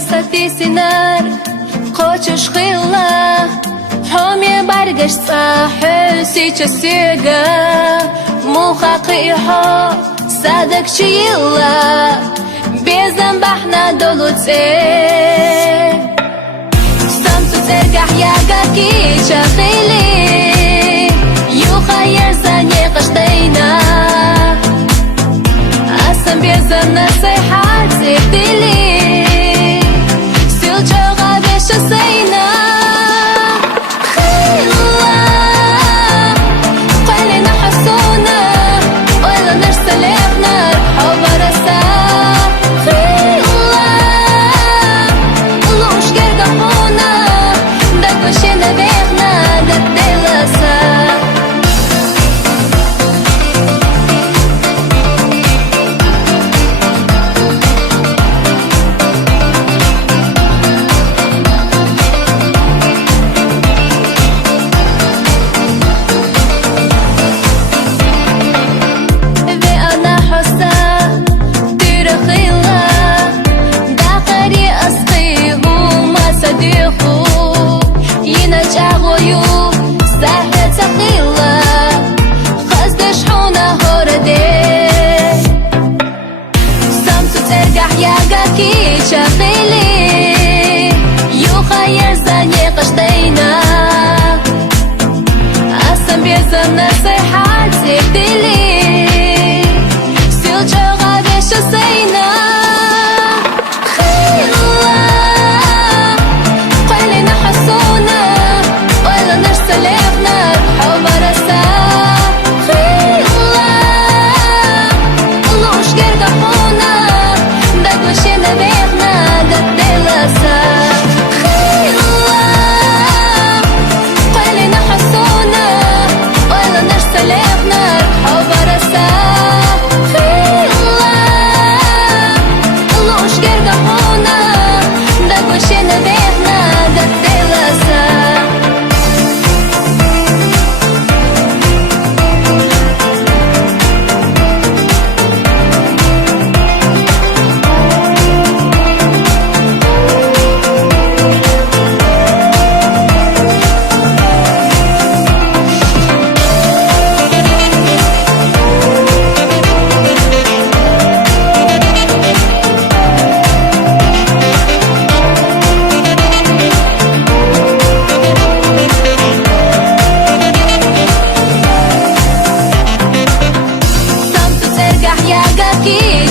وسطی سینار قوچش خیلا حامی برگشت حسی چسیگا محققی ها صدق چیلا بیزن بحنا دولوتي سمتو ترجح ياقا كي شغيلي يخير زاني قشتينا أسم بيزن نصيحات سيبتلي سيل جوغا بيش سينا خيلا قلنا حسونا ولا نرسل ابنار حوار الساعة خيلا لوش كرقا حونا دك وشينا بيغنا دك دلسا شغيلي يخير زاني قشتينا أسم بيزن نصيحات سيبتلي سيل جوغا بيش سينا خيلا قلنا حسونا ولا نرسل ابنار حوار الساعة خيلا لوش كرقا حونا دك وشينا بيغنا دك دلسا خيلا قلنا حسونا ولا نرسل ابنار حوار الساعة خيلا لوش كرقا حونا دك وشينا بيغنا دك دلسا ياقا كي